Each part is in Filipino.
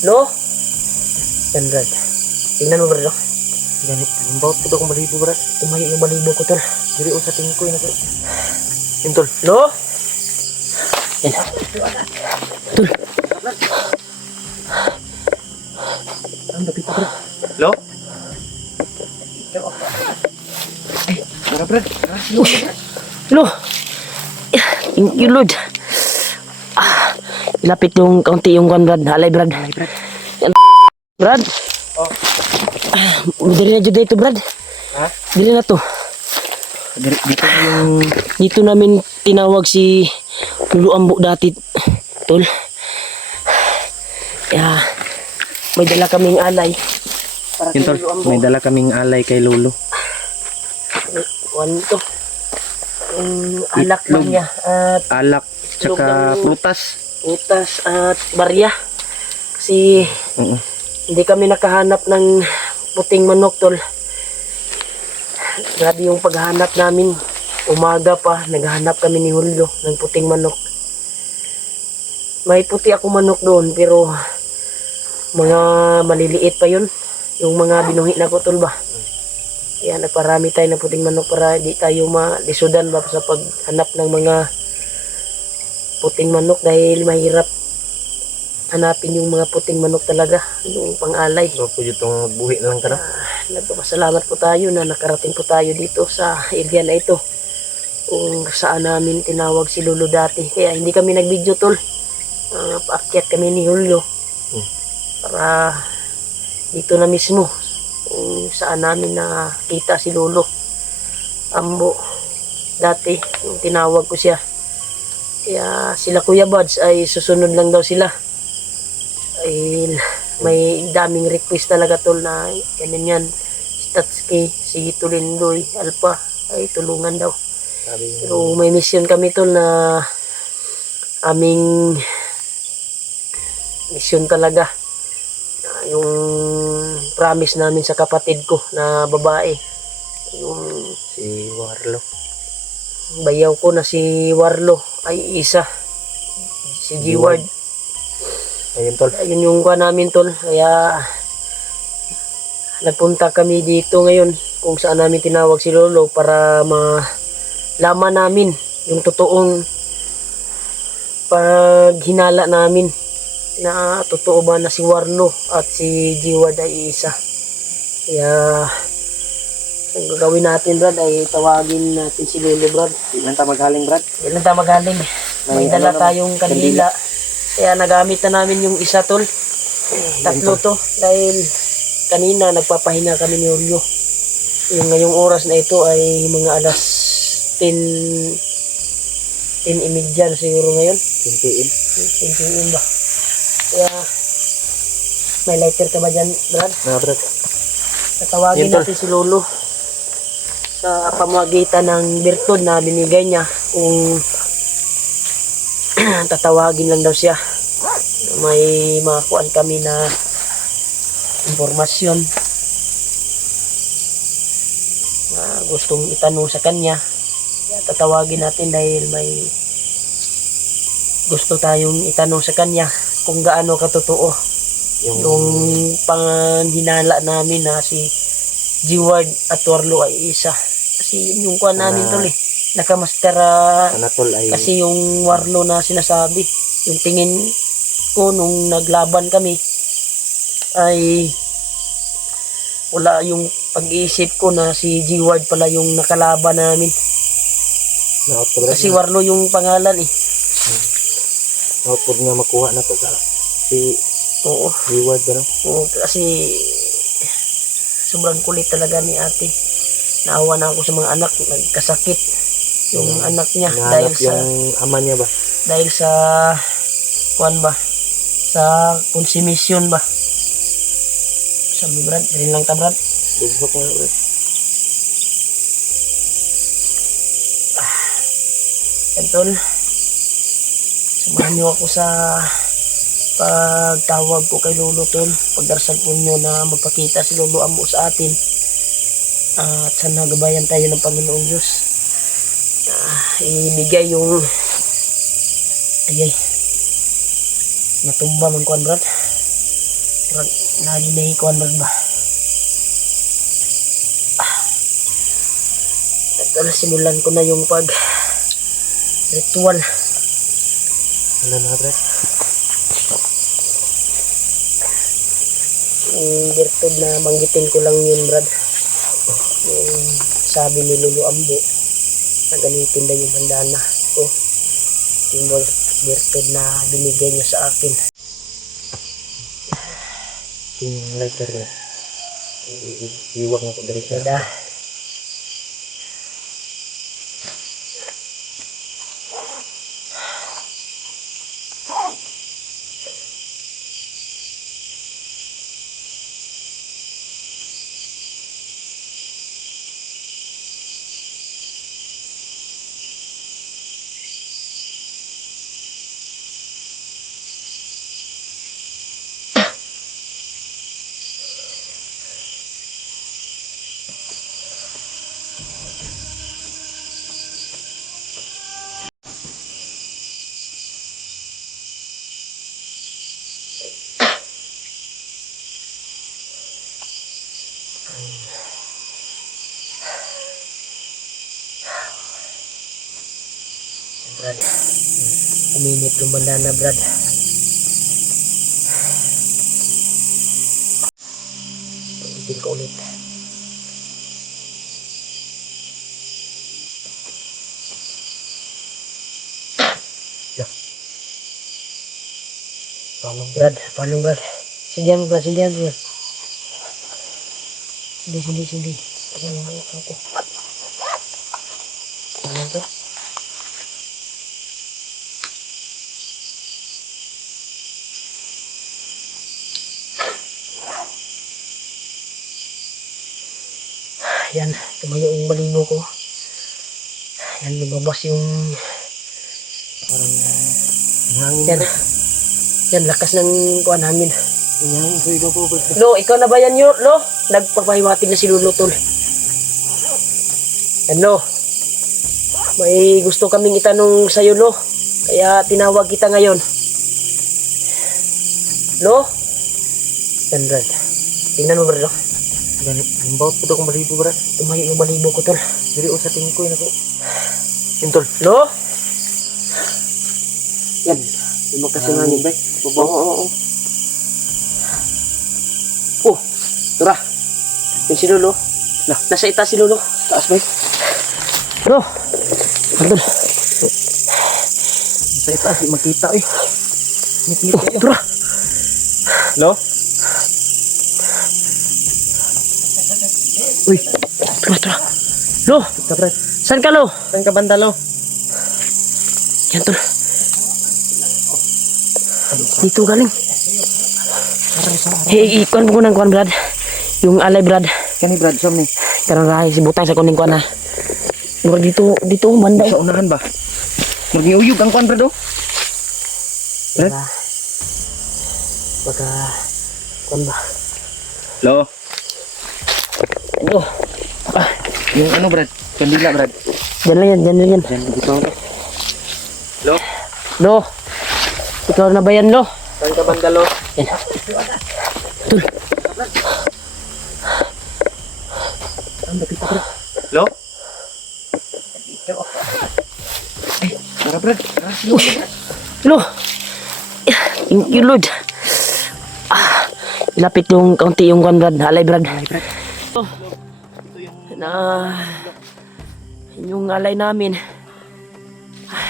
Lo? Yan, Brad. Tingnan mo, Brad, no? Gani, ang bawat po akong balibo, brad. Tumayo yung balibo ko, tol. Diri o sa tingkoy na ko. Yun, tol. Lo? Yan. Tol. Ang dapit pa, brad. Lo? Tara, brad. Lo? Thank you, Lord. Ilapit yung kaunti yung kwan, Brad. Halay, Brad. Yan, Brad. Oh. Dili na dyan dito, Brad. Ha? Dili na to. Dito yung... Dito namin tinawag si Lulu Ambo dati, tol. Kaya may dala kaming alay. Para Yun, kay tol. Lulu Ambo. May dala kaming alay kay Lolo. Kwan to. Alak lang Itlog. niya. At Alak, tsaka Itlog ng- prutas. utas at barya. Kasi Oo. hindi kami nakahanap ng puting manok, tol. Grabe yung paghahanap namin. Umaga pa, naghahanap kami ni Julio ng puting manok. May puti ako manok doon, pero mga maliliit pa yun. Yung mga binuhi na ko, tol, ba? Kaya nagparami tayo ng puting manok para di tayo malisudan ba sa paghanap ng mga puting manok dahil mahirap hanapin yung mga puting manok talaga, yung pang-alay. So, po itong buhi na lang ka na. Nagpapasalamat po tayo na nakarating po tayo dito sa area na ito kung saan namin tinawag si Lolo dati. Kaya hindi kami nag-video, tol. Paakyat kami ni Julio para dito na mismo kung saan namin nakita si Lolo Ambo dati, yung tinawag ko siya. Kaya sila Kuya Buds ay susunod lang daw sila. Ay may daming request talaga, tol, na ganyan yan. Si Tatsuki, si Tulindoy, Alpha ay tulungan daw. Sabi Pero may mission kami, tol, na aming mission talaga. Yung promise namin sa kapatid ko na babae. Yung si Warlo. bayaw ko na si Warlo ay isa. Si G-Ward. Ayun, tol. Ayun yung kwa namin, tol. Kaya nagpunta kami dito ngayon kung saan namin tinawag si Lolo para malaman namin yung totoong paghinala namin na totoo ba na si Warlo at si G-Ward ay isa. Kaya ang gagawin natin, Brad, ay tawagin natin si Lolo, Brad. Ilan ta maghaling, brad? Yan ang tama galing. May May dala ano tayong kandila. Kaya nagamit na namin yung isa, tol. Tatlo to. Dahil kanina nagpapahinga kami ni Julio. Yung ngayong oras na ito ay mga alas 10:30 siguro ngayon. 10 PM. 10 PM ba? Kaya may lighter ka ba dyan, Brad? Brad. Tatawagin Yun, tol. natin si Lolo sa pamamagitan ng birtud na binigay niya kung tatawagin lang daw siya. May makuan kami na impormasyon na gustong itanong sa kanya. Kaya tatawagin natin dahil may gusto tayong itanong sa kanya kung gaano katotoo yung panghinala namin na si G-Ward at Warlo ay isa. Kasi yun yung kuha namin, tol, eh. Nakamaskara Anatol ay... kasi yung Warlo na sinasabi. Yung tingin ko nung naglaban kami ay wala yung pag-iisip ko na si G-Ward pala yung nakalaban namin. Na-out ka, brad? Kasi Warlo yung pangalan, eh. Na-out po nga makuha na to. Si Oo. Reward ba, no? Oo, kasi sobrang kulit talaga ni ate. Naawa na ako sa mga anak, nagkasakit yung anak niya dahil Nahanap sa yung ama niya ba? kuan ba, sa konsumisyon ba. Sabi, Brad, rin lang ta, Brad. Lubhok nga, brad. Tol, samahan niyo ako sa pagtawag ko kay Lolo, tol. Pagdarasal po niyo na magpakita si Lolo Ambo sa atin. At sana gabayan tayo ng Panginoong Diyos. Ibigay yung ayay natumba man kuan, Brad. Lagi na ikuan ba? Ito na, simulan ko na yung ritual. Ano na, Brad? Yung virtud na banggitin ko lang yun, Brad. Yung sabi ni Lolo Ambo na gamitin na yung bandana ko. Yung virtud na binigay niya sa akin. Yung lighter, Brad. Iwag na ko dari ka. Kada. Brad, uminit yung bandana, Brad. Ulitin ko ulit. Brad, paano, Brad? Sindihan, Brad, sindihan, Brad. Sindi. Ano ako? Ano to? Yan, tumayo yung balibo ko. Yan, lumabas yung Parang hangin. yan. Yan, lakas ng kuha namin. Hangin sa iba po, Brad. Lo, ikaw na ba yan yun, Lo? Nagpapahiwatig na si Lolo, tol. Yan, Lo. May gusto kaming itanong sa'yo, Lo. Kaya tinawag kita ngayon. Lo? Yan, Brad. Tingnan mo, Brad, Lo. Halimbawa po akong balibo, Brad. Tumayo yung balibo ko, tol. Diri o sa tingin ko yun ako. Yun, tol. Lo? Yan. Yung magkasi ng hangin. Bay. Babaw. Oo. Oh, tara. Yung si Lolo. Nasa itaas si Lolo. Taas, bay. Bro. Andun. Sa itaas, di makita, eh. Mit-mit Oh, kayo. tara. Lo? Uy, tara. Lo, Ika, Brad. saan ka, Lo? Saan ka banda, Lo? Yan, tol. Dito galing. Hey, ikuan mo ko ng kuan, Brad. Yung alay, Brad. Kani, Brad, saan ni? Karang rahay, si Butang sa kuning kuan, ha. Mura dito, banda. Sa unahan ba? Maging uyog ang kuan, Brad, oh. Brad? Baka, kuan ba? Lo? Ano? Yung ano, Brad? Kandila, Brad. Diyan lang yan. Diyan, dito. Lo? Lo, ikaw na ba yan, Lo? Saan ka banda, Lo? Yan. Tol. Lo? Tara, Brad. Tara, si Lo. Lo. Thank you, Lord. Lapit yung kaunti yung kuan, Brad. Alay, Brad. Oh. Na yung alay namin.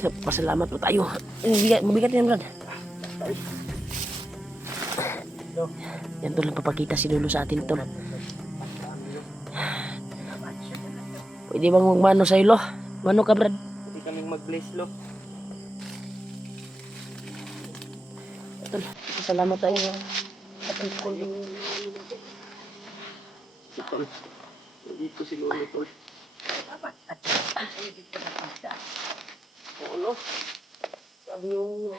Nagpasalamat po tayo. Mabigat yan, Brad. Yan, tol, papakita si Lolo sa atin, tol. Pwede bang magmano sa'yo, Lo? Mano ka, Brad? Hindi kaming mag-bless, Lo. Tol, salamat tayo. Tol. Dito si Lolo, Tol. Oo, Lo. Sabi yung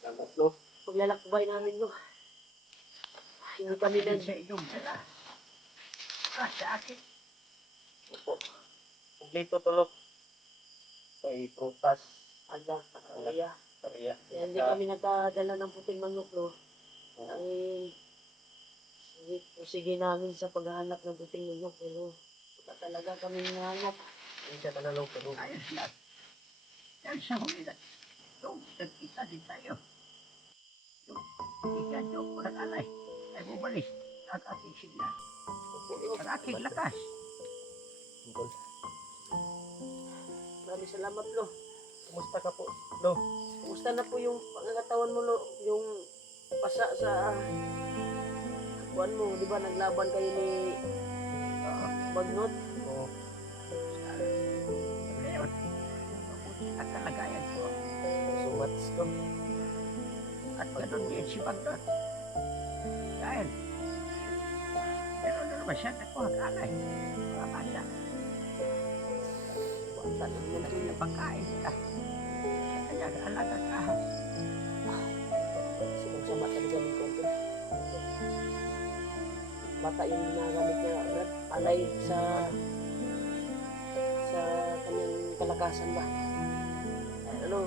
Salamat, Lo. paglalakbay namin, Lo. Hindi kami Dito, Tol. May prutas. Ada, kaya. Kaya. Hindi kami nagdadala ng puting manok, Lo. Ay, sige namin sa paghahanap ng puting lunok pero wala talaga kami nahanap. Hindi siya talalog pero Ayos lang. Dahil sa huli na, yung nagkita din tayo. Yung ikan yung pagkakalay ay bumalik ang aking signal. Opo, Lo. Ang aking lakas. tungkol. Maraming salamat, Lo. Kumusta ka po? Lo, Kumusta na po yung pangangatawan mo, Lo? Yung pasa sa buwan mo, di ba? Naglaban kayo ni Oo. Bagnot. oo. Ngayon, mabuti ang kalagayan ko. So much to. At ganun din si Bagdot. Dahil, meron na naman siya nakuha kalay. Mga bata, Bata naman dahil po. na pagkain ka. Sa kanyang alagang ahas. Sobrang sama talaga ng konto. Bata yung ginagamit niya, Brad. Alay sa kanyang kalakasan ba. Ano,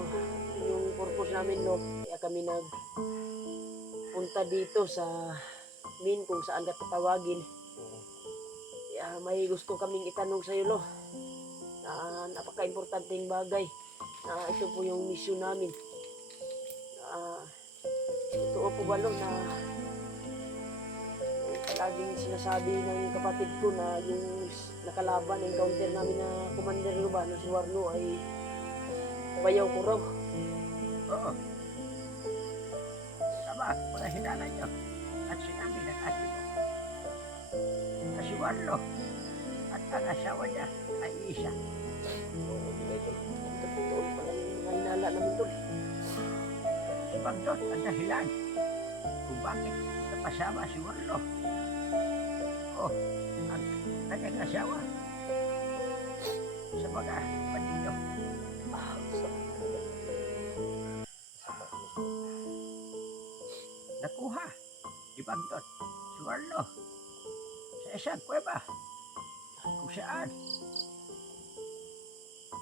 yung purpose namin, no, kaya kami nagpunta dito sa Min kung saan ka tatawagin. Oo. Kaya may gusto kaming itanong sa iyo, Lo. Na napaka-importanteng bagay na ito po yung mission namin. Totoo po ba, Lo, na palaging sinasabi ng kapatid ko na yung nakalaban, encounter namin na commander ko ba, na si Warno ay bayaw ko raw. Oo. Tama, mga hinala niyo. At sinabi ng ate mo. Na si Warlo at ang asawa niya ay isa. Oo, di ba ito? Totoo pala yung mga hinala namin doon. Si Bagdot ang dahilan kung bakit napasama si Warlo. Oh, ang kanyang asawa sa mga bandito. Nakuha ni Bagdot si Warlo sa isang kuweba kung saan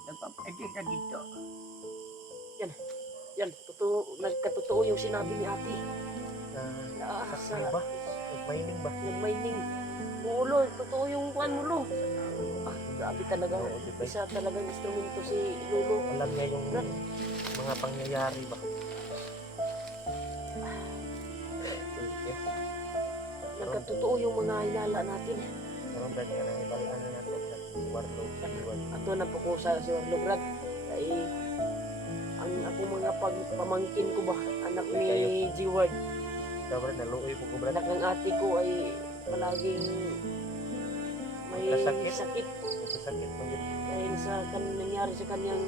nagpapaiging na dito. Yan, totoo, nagkatotoo yung sinabi ni ate. Na Sa sakay ba? Nag-mining ba? nag-mining. Oo, Lo, totoo yung kuhan mo, Lo. Grabe talaga. Oo, di ba? Isa talagang instrumento si Lolo. Alam niya yung mga pangyayari ba? Okay. Nagkatotoo yung mga hinala natin. Parang brad ka na ibalaan na natin sa Warlo. Iwan. Ato na po ko sa si Warlo, Brad. Ay, ang ako mga pamangkin ko ba, anak ni G-Ward, Ikaw brad, naluoy po ko brad. anak ng ate ko ay palaging may Nasakit? sakit Nasasakit mo yun. dahil sa nangyari sa kanyang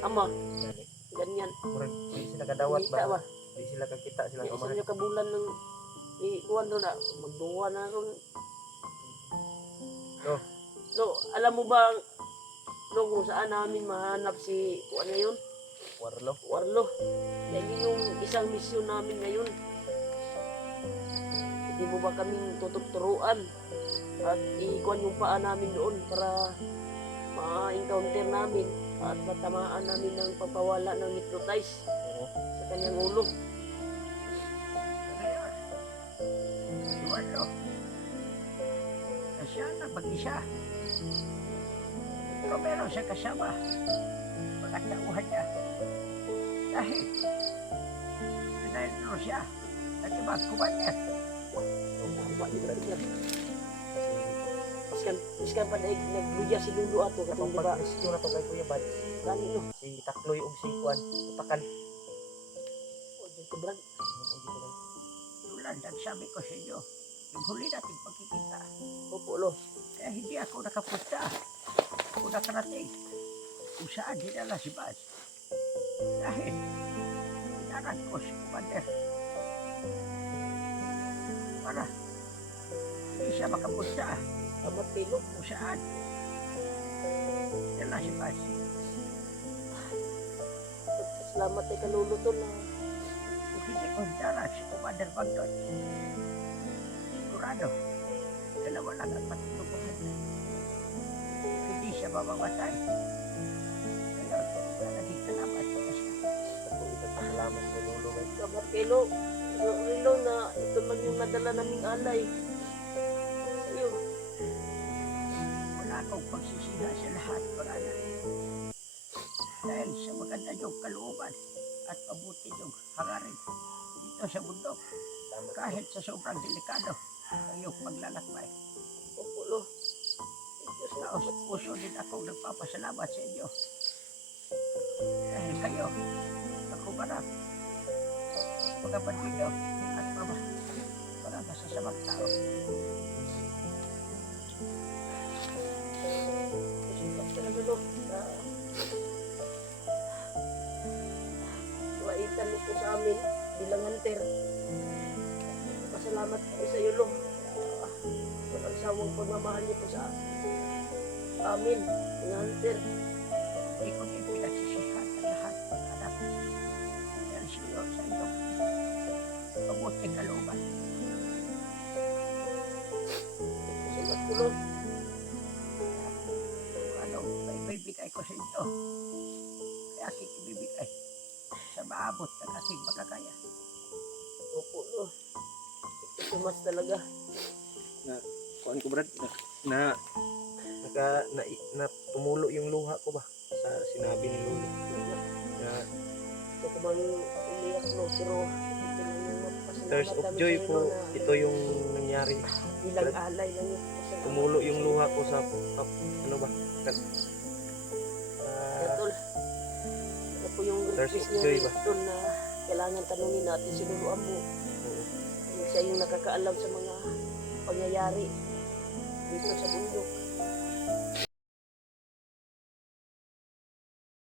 ama. Dali. Ganyan. Murag, di sila kadawat Kumita ba? ba? Di sila kakita silang Isa amahan. nyo kabulan ng ikuan doon na magduwa na ron. No. So, alam mo ba no, kung saan namin mahanap si kuan ngayon? Warlo. Warlo. Dahil yung isang misyon namin ngayon. Hindi mo ba kaming tuturuan at ikuan yung paa namin doon para ma-encounter namin at matamaan namin ng pagpawala ng hypnotize Oo. sa kanyang ulo. Sa ngayon, si Warlo na siya na mag-isa. Pero meron siya kasama mga tauhan niya. Dahil meron siya ng ibang kumander. Tama din brad yan. Iskan pa nagluya si Lulu ato katong Katong diba? pag-rescue na to kay Kuya Bad, Gani no. si Takloy og si Kuan, Tutakan. O dito brad. Tulad ang sabi ko sa inyo, yung huli nating pagkikita. Opo lo. Kaya hindi ako nakapunta. Ako nakarating kung saan dinala si Baz. Dahil inaran ko si Commander. Para hindi siya makapunta Amat kilo. kung saan dinala si Baz. Salamat kay Kalulo to na Kung hindi ko dinala si Commander Bagdon, sigurado dalawa lang ang matutupatan. Hindi siya mamamatay. Ngayon, naging salamat ko na siya. Ako ipagpasalamat sa Lolo kay amat kilo. Rilo na ito lang yung nadala naming alay. akong pagsisiha sa lahat mga anak. Dahil sa maganda yung kalooban at mabuti yung hangarin dito sa bundok. Kahit sa sobrang delikado ang iyong paglalakbay. Opo, Lo. Diyos na Taos puso din akong nagpapasalamat sa inyo. Dahil kayo, ako marap, mga bandido at mga masasamang tao. Salamat talaga, Lo. Waitan mo po sa amin bilang hunter. Pasalamat kami sa iyo, Lo. Walang sawang pagmamahal niyo po sa amin, mga hunter. Hindi ko din pinagsisihan ang lahat ng anak. Dahil siyo sa inyong mabuting kalooban. Salamat po, Lo. Kung anong maibibigay ko sa inyo, ay aking ibibigay sa maabot ng aking makakaya. Opo, Lo. Itumas talaga. Na kuan ko brad na na tumulo yung luha ko ba sa sinabi ni Lolo na Ito ko bang umiyak, Lo, pero ito lang yung magpasalamat tears of namin joy sa iyo, po Lo, na ito yung nangyari. bilang alay lang yung pasalamat. Tumulo yung luha ko sa ano ba Kaya, ah, Tol, ano po yung Tears request of niyo, joy ba? Tol, na kailangan tanungin natin si Lolo Ambo. Siya yung nakakaalam sa mga pangyayari dito sa bundok.